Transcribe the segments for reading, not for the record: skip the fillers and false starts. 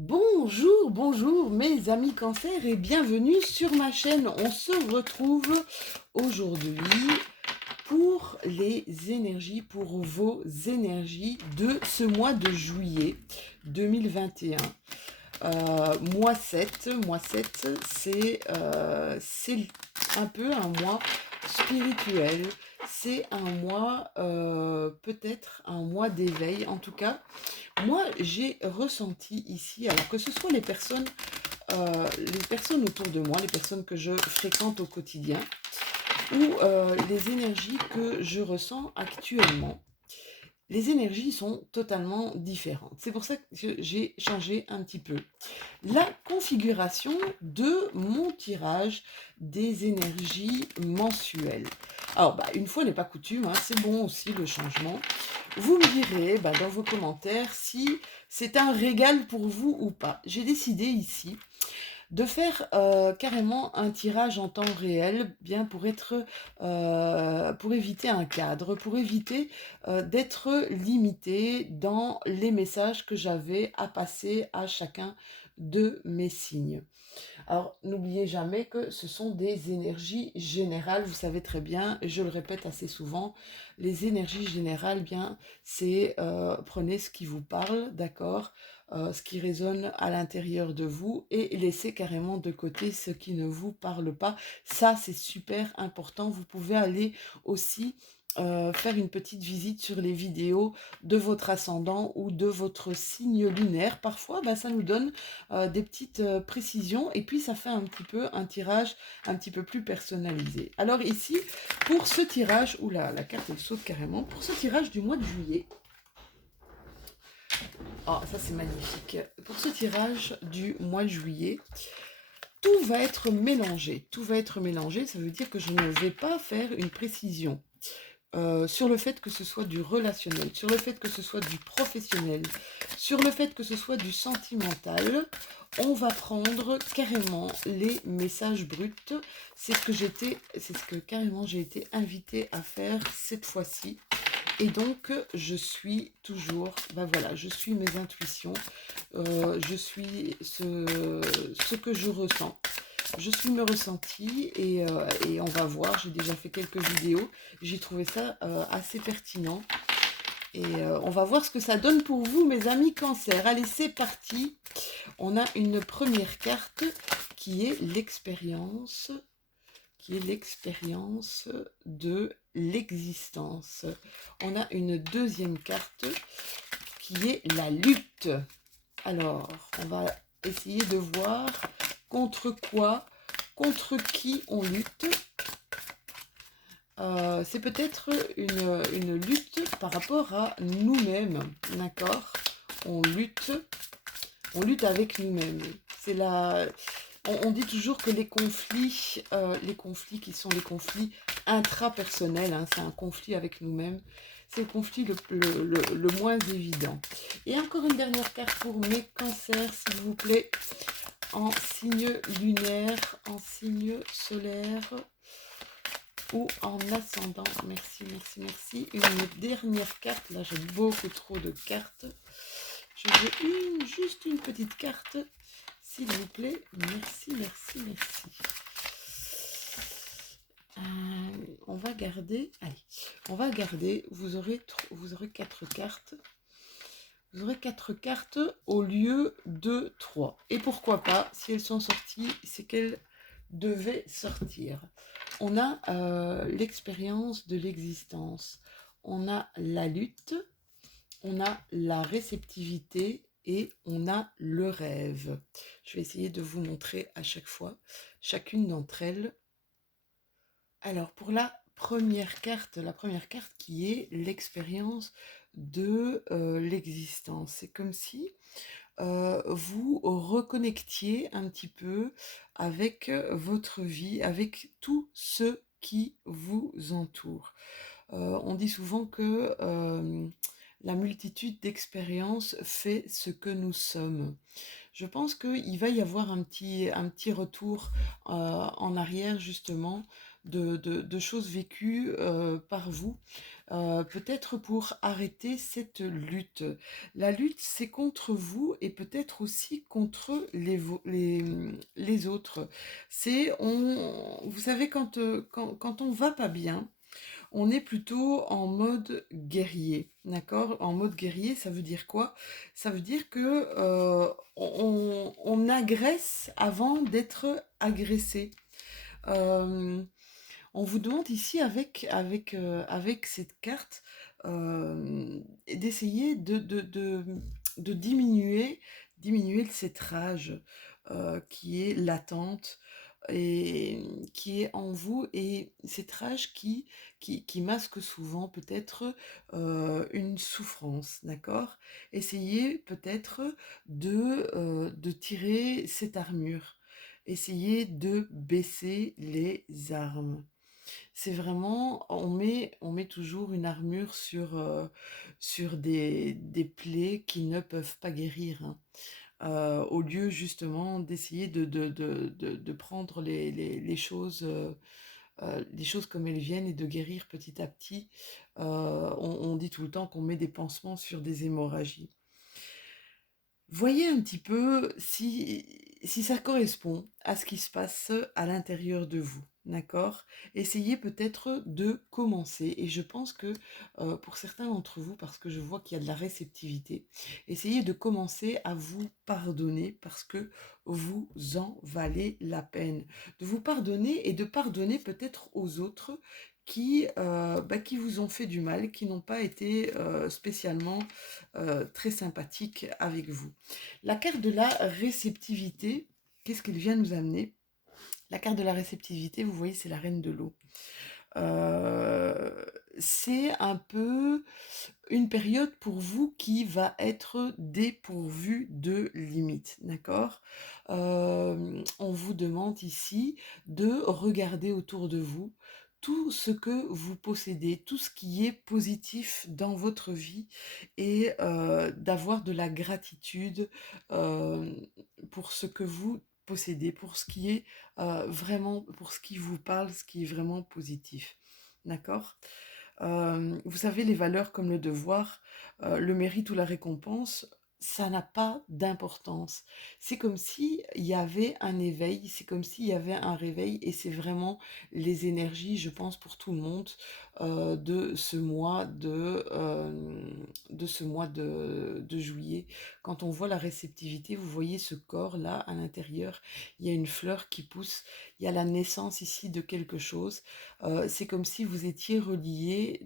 Bonjour, bonjour mes amis cancer et bienvenue sur ma chaîne. On se retrouve aujourd'hui pour les énergies, pour vos énergies de ce mois de juillet 2021. Mois 7, c'est un peu un mois spirituel. C'est un mois, peut-être un mois d'éveil. En tout cas, moi, j'ai ressenti ici, alors que ce soit les personnes autour de moi, les personnes que je fréquente au quotidien, ou les énergies que je ressens actuellement, les énergies sont totalement différentes. C'est pour ça que j'ai changé un petit peu la configuration de mon tirage des énergies mensuelles. Alors, une fois n'est pas coutume, hein, c'est bon aussi le changement. Vous me direz dans vos commentaires si c'est un régal pour vous ou pas. J'ai décidé ici de faire carrément un tirage en temps réel, bien pour éviter un cadre, pour éviter d'être limité dans les messages que j'avais à passer à chacun de mes signes. Alors, n'oubliez jamais que ce sont des énergies générales, vous savez très bien, et je le répète assez souvent, les énergies générales, bien, c'est prenez ce qui vous parle, d'accord, ce qui résonne à l'intérieur de vous, et laissez carrément de côté ce qui ne vous parle pas. Ça, c'est super important. Vous pouvez aller aussi faire une petite visite sur les vidéos de votre ascendant ou de votre signe lunaire. Parfois, ça nous donne des petites précisions et puis ça fait un petit peu un tirage un petit peu plus personnalisé. Alors ici, pour ce tirage, oula, la carte elle saute carrément, pour ce tirage du mois de juillet, oh ça c'est magnifique, pour ce tirage du mois de juillet, tout va être mélangé, ça veut dire que je ne vais pas faire une précision sur le fait que ce soit du relationnel, sur le fait que ce soit du professionnel, sur le fait que ce soit du sentimental. On va prendre carrément les messages bruts. C'est ce que carrément j'ai été invitée à faire cette fois-ci. Et donc, je suis toujours, voilà, je suis mes intuitions, je suis ce que je ressens. Je suis mes ressentis et on va voir, j'ai déjà fait quelques vidéos, j'ai trouvé ça assez pertinent. Et on va voir ce que ça donne pour vous, mes amis cancer. Allez, c'est parti. On a une première carte qui est l'expérience, de l'existence. On a une deuxième carte qui est la lutte. Alors, on va essayer de voir contre quoi, contre qui on lutte. C'est peut-être une lutte par rapport à nous-mêmes, d'accord? On lutte avec nous-mêmes. C'est la... on dit toujours que les conflits qui sont les conflits intrapersonnels, hein, c'est un conflit avec nous-mêmes, c'est le conflit le moins évident. Et encore une dernière carte pour mes cancers, s'il vous plaît, en signe lunaire, en signe solaire ou en ascendant. Merci, merci, merci. Une dernière carte, là j'ai beaucoup trop de cartes. Je veux juste une petite carte, s'il vous plaît. Merci, merci, merci. On va garder, vous aurez 4 cartes. Vous aurez 4 cartes au lieu de 3. Et pourquoi pas, si elles sont sorties, c'est qu'elles devaient sortir. On a l'expérience de l'existence. On a la lutte, on a la réceptivité et on a le rêve. Je vais essayer de vous montrer à chaque fois chacune d'entre elles. Alors pour la première carte qui est l'expérience de l'existence. C'est comme si vous reconnectiez un petit peu avec votre vie, avec tout ce qui vous entoure. On dit souvent que la multitude d'expériences fait ce que nous sommes. Je pense qu'il va y avoir un petit retour en arrière justement de choses vécues par vous. peut-être pour arrêter cette lutte. La lutte, c'est contre vous et peut-être aussi contre les autres. Vous savez, quand on va pas bien, on est plutôt en mode guerrier, d'accord? En mode guerrier, ça veut dire quoi? Ça veut dire que on agresse avant d'être agressé. Euh, on vous demande ici avec cette carte d'essayer de diminuer cette rage qui est latente et qui est en vous et cette rage qui masque souvent peut-être une souffrance, d'accord? Essayez peut-être de tirer cette armure. Essayez de baisser les armes. C'est vraiment, on met toujours une armure sur des plaies qui ne peuvent pas guérir, hein. Au lieu justement d'essayer de prendre les choses comme elles viennent et de guérir petit à petit. On dit tout le temps qu'on met des pansements sur des hémorragies. Voyez un petit peu si ça correspond à ce qui se passe à l'intérieur de vous, d'accord? Essayez peut-être de commencer, et je pense que pour certains d'entre vous, parce que je vois qu'il y a de la réceptivité, essayez de commencer à vous pardonner parce que vous en valez la peine. De vous pardonner et de pardonner peut-être aux autres qui vous ont fait du mal, qui n'ont pas été spécialement très sympathiques avec vous. La carte de la réceptivité, qu'est-ce qu'elle vient nous amener? La carte de la réceptivité, vous voyez, c'est la reine de l'eau. Euh, c'est un peu une période pour vous qui va être dépourvue de limites, d'accord? On vous demande ici de regarder autour de vous tout ce que vous possédez, tout ce qui est positif dans votre vie et d'avoir de la gratitude euh, pour ce que vous possédez, pour ce qui est vraiment, pour ce qui vous parle, ce qui est vraiment positif. D'accord? Vous savez, les valeurs comme le devoir, le mérite ou la récompense, ça n'a pas d'importance. C'est comme s'il y avait un éveil, c'est comme s'il y avait un réveil, et c'est vraiment les énergies, je pense, pour tout le monde, de ce mois de juillet. Quand on voit la réceptivité, vous voyez ce corps-là à l'intérieur, il y a une fleur qui pousse, il y a la naissance ici de quelque chose. C'est comme si vous étiez relié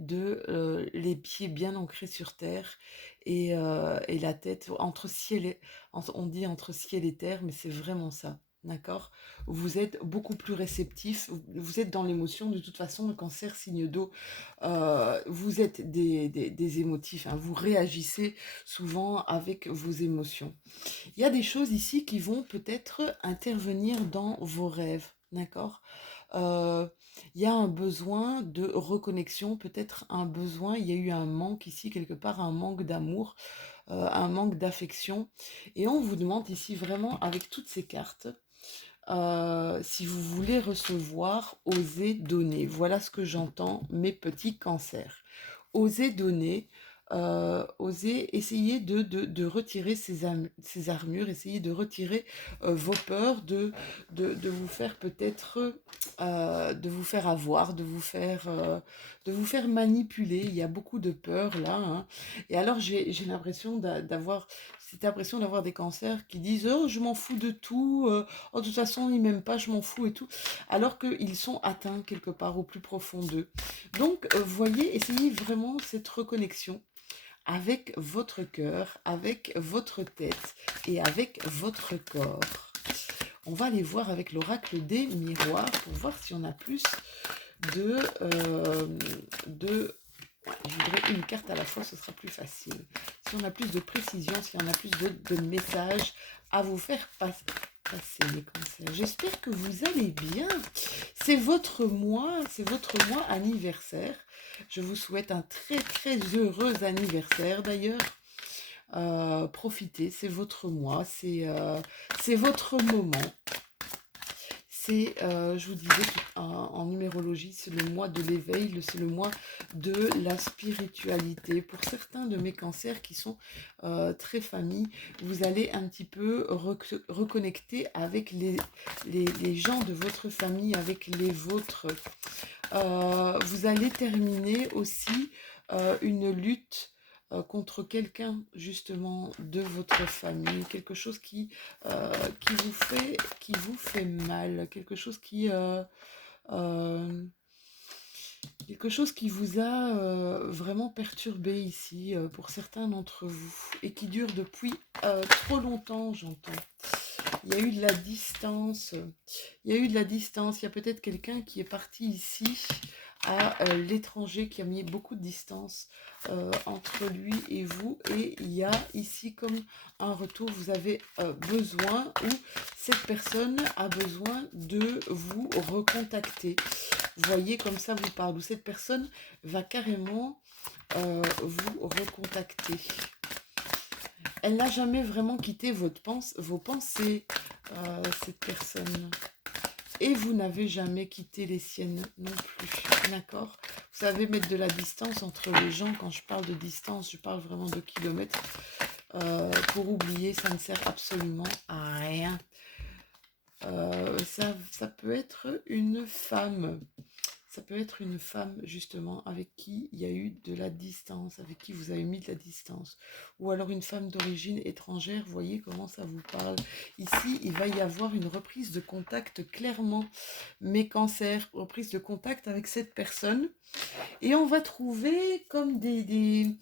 les pieds bien ancrés sur terre et la tête entre on dit entre ciel et terre, mais c'est vraiment ça. D'accord? Vous êtes beaucoup plus réceptif, vous êtes dans l'émotion. De toute façon, le cancer, signe d'eau, vous êtes des émotifs, hein. Vous réagissez souvent avec vos émotions. Il y a des choses ici qui vont peut-être intervenir dans vos rêves, d'accord? Euh, il y a un besoin de reconnexion, peut-être un besoin, il y a eu un manque ici, quelque part, un manque d'amour, un manque d'affection. Et on vous demande ici vraiment, avec toutes ces cartes, si vous voulez recevoir, osez donner. Voilà ce que j'entends, mes petits cancers. Osez donner, osez essayer de retirer ces armures, essayer de retirer vos peurs, de vous faire peut-être, de vous faire avoir, de vous faire manipuler. Il y a beaucoup de peur là, hein. Et alors j'ai l'impression d'avoir cette impression d'avoir des cancers qui disent oh je m'en fous de tout, oh de toute façon ils m'aiment pas, je m'en fous et tout, alors qu'ils sont atteints quelque part au plus profond d'eux. Donc voyez, essayez vraiment cette reconnexion avec votre cœur, avec votre tête et avec votre corps. On va aller voir avec l'oracle des miroirs pour voir si on a plus de... Ouais, je voudrais une carte à la fois, ce sera plus facile. Si on a plus de précision, si on a plus de messages à vous faire passer les cancers. J'espère que vous allez bien. C'est votre mois anniversaire. Je vous souhaite un très très heureux anniversaire d'ailleurs. Profitez, c'est votre mois, c'est votre moment. c'est, je vous disais en numérologie, c'est le mois de l'éveil, c'est le mois de la spiritualité. Pour certains de mes cancers qui sont très familles, vous allez un petit peu reconnecter avec les gens de votre famille, avec les vôtres. Vous allez terminer aussi une lutte contre quelqu'un justement de votre famille, quelque chose qui vous fait mal, euh, quelque chose qui vous a vraiment perturbé ici pour certains d'entre vous et qui dure depuis trop longtemps, j'entends. Il y a eu de la distance. Il y a eu de la distance. Il y a peut-être quelqu'un qui est parti ici à l'étranger, qui a mis beaucoup de distance entre lui et vous. Et il y a ici comme un retour. Vous avez besoin, ou cette personne a besoin de vous recontacter. Vous voyez, comme ça vous parle. Ou cette personne va carrément vous recontacter. Elle n'a jamais vraiment quitté vos pensées, cette personne. Et vous n'avez jamais quitté les siennes non plus. D'accord? Vous savez mettre de la distance entre les gens. Quand je parle de distance, je parle vraiment de kilomètres. Pour oublier, ça ne sert absolument à rien. Ça peut être une femme. Ça peut être une femme, justement, avec qui il y a eu de la distance, avec qui vous avez mis de la distance. Ou alors une femme d'origine étrangère, vous voyez comment ça vous parle. Ici, il va y avoir une reprise de contact, clairement. Mes cancers, reprise de contact avec cette personne. Et on va trouver comme des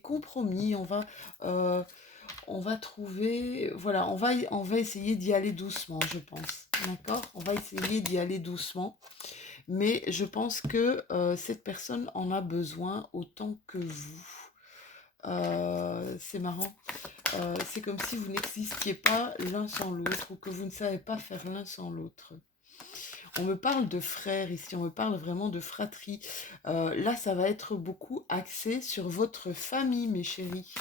compromis. On va trouver, voilà, on va essayer d'y aller doucement, je pense. D'accord? On va essayer d'y aller doucement. Mais je pense que cette personne en a besoin autant que vous. C'est marrant. C'est comme si vous n'existiez pas l'un sans l'autre ou que vous ne savez pas faire l'un sans l'autre. On me parle de frères ici, on me parle vraiment de fratrie. Là, ça va être beaucoup axé sur votre famille, mes chéris.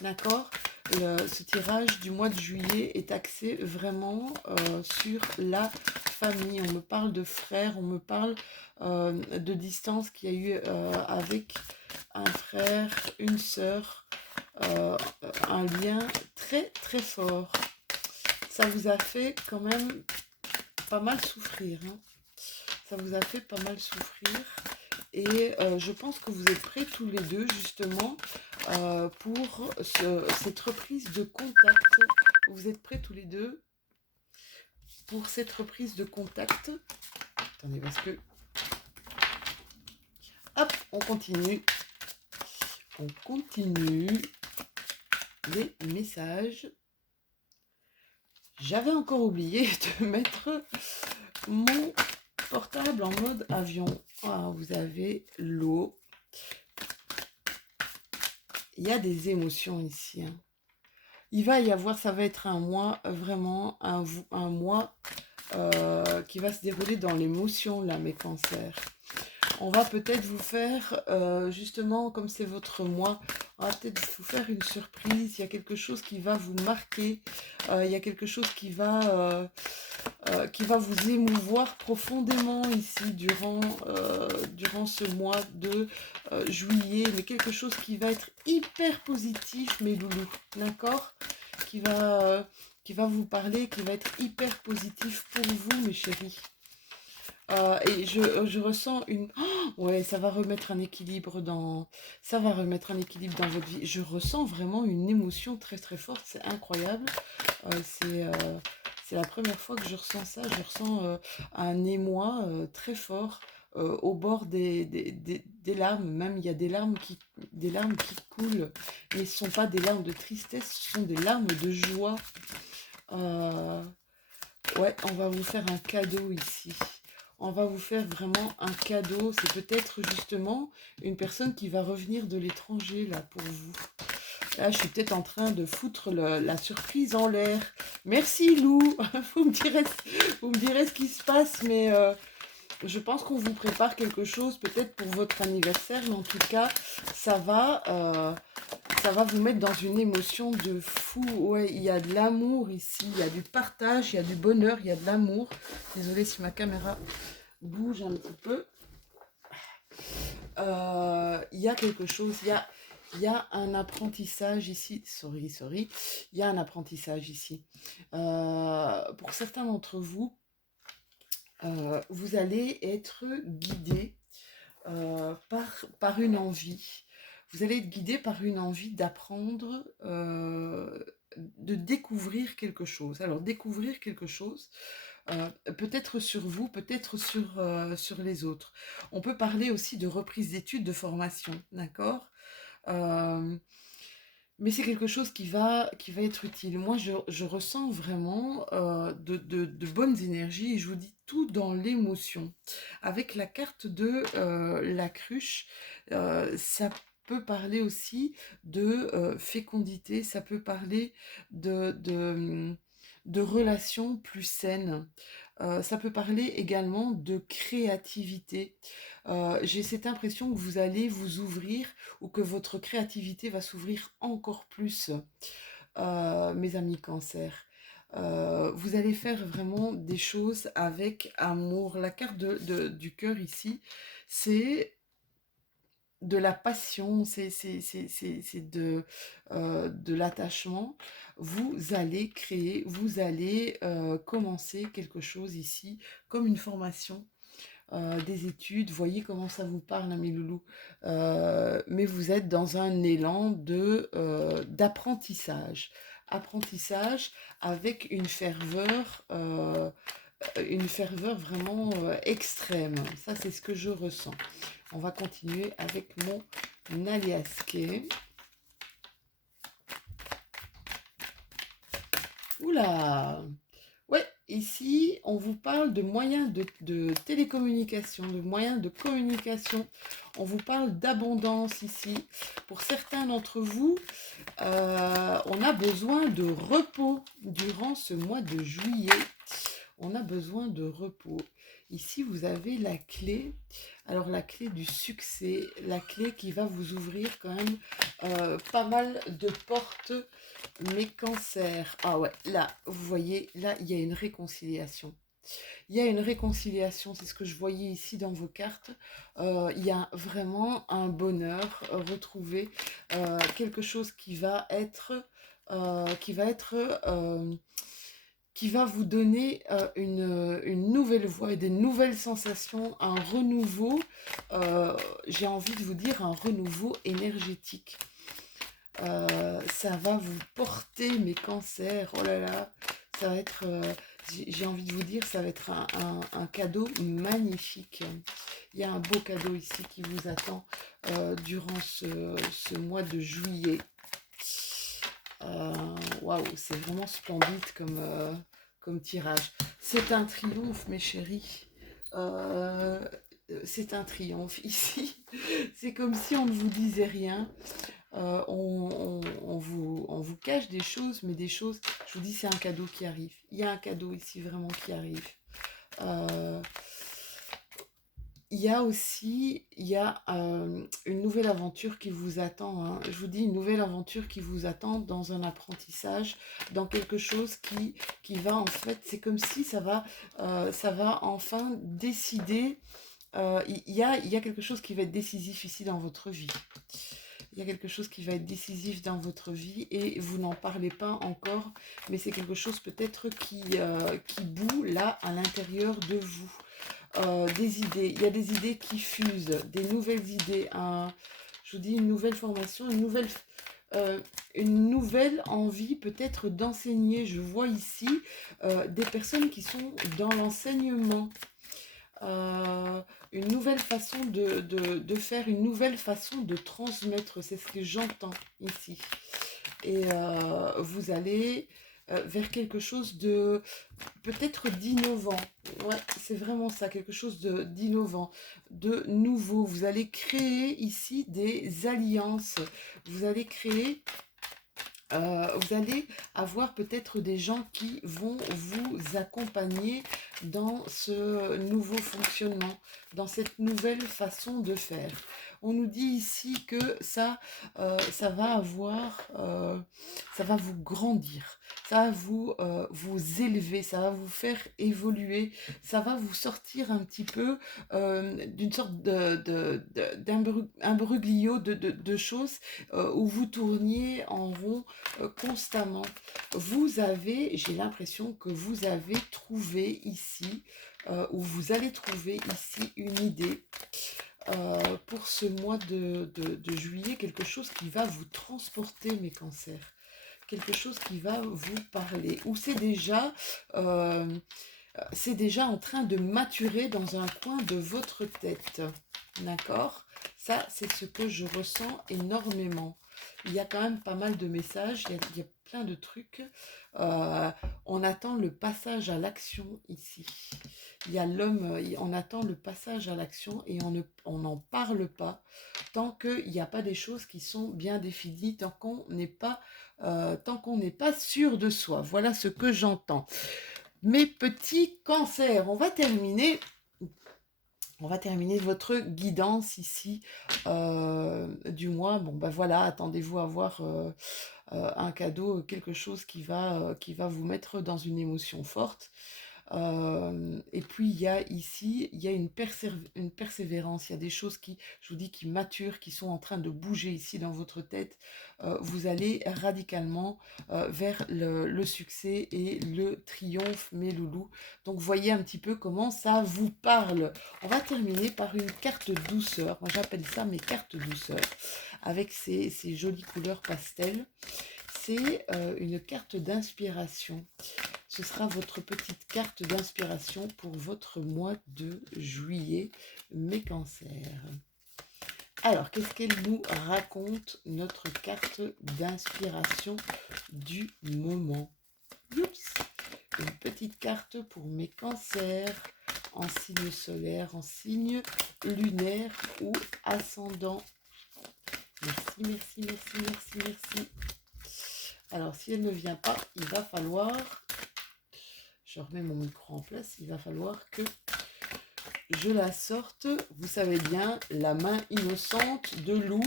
D'accord? Ce tirage du mois de juillet est axé vraiment sur la famille. On me parle de frères, on me parle de distance qu'il y a eu avec un frère, une sœur, un lien très très fort. Ça vous a fait quand même pas mal souffrir, hein. Ça vous a fait pas mal souffrir. Et je pense que vous êtes prêts tous les deux, justement, pour cette reprise de contact. Vous êtes prêts tous les deux pour cette reprise de contact. Attendez, parce que... Hop, on continue. On continue les messages. J'avais encore oublié de mettre mon portable en mode avion. Ah, vous avez l'eau. Il y a des émotions ici, hein. Il va y avoir, ça va être un mois, vraiment un mois qui va se dérouler dans l'émotion, là, mes cancers. On va peut-être vous faire, justement, comme c'est votre mois, on va peut-être vous faire une surprise. Il y a quelque chose qui va vous marquer. Il y a quelque chose qui va vous émouvoir profondément ici durant ce mois de juillet. Mais quelque chose qui va être hyper positif, mes loulous. D'accord? Qui va vous parler, qui va être hyper positif pour vous, mes chéris. Et je ressens une... Oh, ouais, ça va remettre un équilibre dans... Ça va remettre un équilibre dans votre vie. Je ressens vraiment une émotion très très forte. C'est incroyable. C'est la première fois que je ressens ça. Je ressens un émoi très fort au bord des larmes. Même il y a des larmes qui coulent. Mais ce ne sont pas des larmes de tristesse, ce sont des larmes de joie. Ouais, on va vous faire un cadeau ici. On va vous faire vraiment un cadeau. C'est peut-être justement une personne qui va revenir de l'étranger, là, pour vous. Là, je suis peut-être en train de foutre la surprise en l'air. Merci, Lou. Vous me direz ce qui se passe, mais Je pense qu'on vous prépare quelque chose peut-être pour votre anniversaire, mais en tout cas, ça va vous mettre dans une émotion de fou. Ouais, il y a de l'amour ici, il y a du partage, il y a du bonheur, il y a de l'amour. Désolée si ma caméra bouge un petit peu. Il y a quelque chose, il y a un apprentissage ici. Sorry. Il y a un apprentissage ici. Pour certains d'entre vous, vous allez être guidé par une envie. Vous allez être guidé par une envie d'apprendre, de découvrir quelque chose. Alors, découvrir quelque chose, peut-être sur vous, peut-être sur les autres. On peut parler aussi de reprise d'études, de formation, d'accord. Euh, mais c'est quelque chose qui va être utile. Moi, je ressens vraiment de bonnes énergies et je vous dis tout dans l'émotion. Avec la carte de la cruche, ça peut parler aussi de fécondité, ça peut parler de relations plus saines. Ça peut parler également de créativité. J'ai cette impression que vous allez vous ouvrir ou que votre créativité va s'ouvrir encore plus, mes amis cancer. Vous allez faire vraiment des choses avec amour. La carte du cœur ici, c'est de la passion, c'est de l'attachement. Vous allez créer, vous allez commencer quelque chose ici, comme une formation, des études. Voyez comment ça vous parle, hein, mes loulous. Mais vous êtes dans un élan d'apprentissage. Apprentissage avec une ferveur vraiment extrême. Ça, c'est ce que je ressens. On va continuer avec mon aliasqué. Oula! Ouais, ici, on vous parle de moyens de télécommunication, de moyens de communication. On vous parle d'abondance ici. Pour certains d'entre vous, on a besoin de repos durant ce mois de juillet. On a besoin de repos. Ici, vous avez la clé. Alors, la clé du succès, la clé qui va vous ouvrir quand même pas mal de portes. Mes cancers. Ah ouais, là, vous voyez, là, il y a une réconciliation. Il y a une réconciliation, c'est ce que je voyais ici dans vos cartes. Il y a vraiment un bonheur retrouvé, quelque chose qui va être qui va vous donner une nouvelle voie et des nouvelles sensations, un renouveau, j'ai envie de vous dire un renouveau énergétique. Ça va vous porter mes cancers, oh là là, ça va être, j'ai envie de vous dire, ça va être un cadeau magnifique. Il y a un beau cadeau ici qui vous attend durant ce mois de juillet. Waouh, c'est vraiment splendide comme tirage. C'est un triomphe, mes chéris. C'est un triomphe ici. C'est comme si on ne vous disait rien. On vous cache des choses, mais des choses, je vous dis, c'est un cadeau qui arrive. Il y a un cadeau ici vraiment qui arrive. Il y a aussi, une nouvelle aventure qui vous attend, hein. Je vous dis, une nouvelle aventure qui vous attend dans un apprentissage, dans quelque chose qui va en fait, c'est comme si ça va enfin décider. Il y a quelque chose qui va être décisif ici dans votre vie. Il y a quelque chose qui va être décisif dans votre vie et vous n'en parlez pas encore, mais c'est quelque chose peut-être qui bout là à l'intérieur de vous. Des idées, il y a des idées qui fusent, des nouvelles idées, je vous dis une nouvelle formation, une nouvelle envie peut-être d'enseigner. Je vois ici des personnes qui sont dans l'enseignement. Une nouvelle façon de faire, une nouvelle façon de transmettre, c'est ce que j'entends ici. Et vous allez vers quelque chose de peut-être d'innovant. Ouais, c'est vraiment ça, quelque chose d'innovant, de nouveau. Vous allez créer ici des alliances. Vous allez créer Vous allez avoir peut-être des gens qui vont vous accompagner dans ce nouveau fonctionnement, dans cette nouvelle façon de faire. On nous dit ici que ça va ça va vous grandir, ça va vous élever, ça va vous faire évoluer, ça va vous sortir un petit peu d'une sorte d'imbroglio de choses où vous tourniez en rond constamment. J'ai l'impression que vous avez trouvé ici, ou vous allez trouver ici une idée pour ce mois de juillet, quelque chose qui va vous transporter, mes cancers. Quelque chose qui va vous parler. Ou c'est déjà en train de maturer dans un coin de votre tête. D'accord? Ça, c'est ce que je ressens énormément. Il y a quand même pas mal de messages, il y a plein de trucs. Euh, on attend le passage à l'action ici. Il y a l'homme, on attend le passage à l'action et on n'en parle pas tant qu'il n'y a pas des choses qui sont bien définies, tant qu'on n'est pas sûr de soi. Voilà ce que j'entends. Mes petits cancers, on va terminer votre guidance ici du mois. Bon, ben voilà, attendez-vous à voir un cadeau, quelque chose qui va vous mettre dans une émotion forte. Et puis il y a ici, il y a une persévérance, il y a des choses qui, je vous dis, qui maturent, qui sont en train de bouger ici dans votre tête. Vous allez radicalement vers le succès et le triomphe, mes loulous. Donc voyez un petit peu comment ça vous parle. On va terminer par une carte douceur. Moi j'appelle ça mes cartes douceur, avec ces jolies couleurs pastel. C'est une carte d'inspiration. Ce sera votre petite carte d'inspiration pour votre mois de juillet, mes cancers. Alors, qu'est-ce qu'elle nous raconte, notre carte d'inspiration du moment? Oups, une petite carte pour mes cancers en signe solaire, en signe lunaire ou ascendant. Merci, merci, merci, merci, merci. Alors, si elle ne vient pas, il va falloir... Je remets mon micro en place. Il va falloir que je la sorte. Vous savez bien, la main innocente de loup.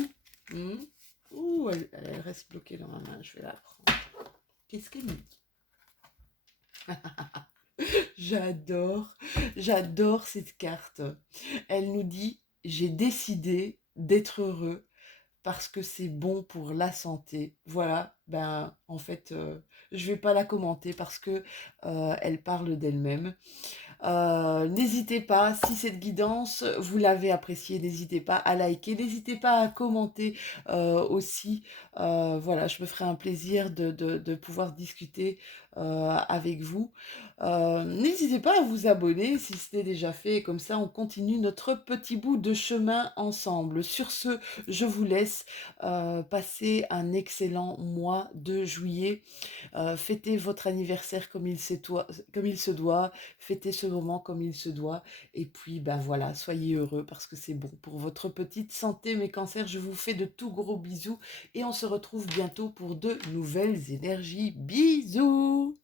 Ouh, elle reste bloquée dans ma main. Je vais la prendre. Qu'est-ce qu'elle nous dit? J'adore cette carte. Elle nous dit, j'ai décidé d'être heureux parce que c'est bon pour la santé. Voilà, ben en fait, je vais pas la commenter parce que elle parle d'elle-même. N'hésitez pas, si cette guidance, vous l'avez appréciée, n'hésitez pas à liker, n'hésitez pas à commenter aussi. Voilà, je me ferai un plaisir de pouvoir discuter avec vous. N'hésitez pas à vous abonner si ce n'est déjà fait, comme ça on continue notre petit bout de chemin ensemble. Sur ce, je vous laisse passer un excellent mois de juillet. Fêtez votre anniversaire comme il se doit, fêtez ce moment comme il se doit, et puis ben voilà, soyez heureux parce que c'est bon pour votre petite santé, mes cancers. Je vous fais de tout gros bisous et on se retrouve bientôt pour de nouvelles énergies. Bisous!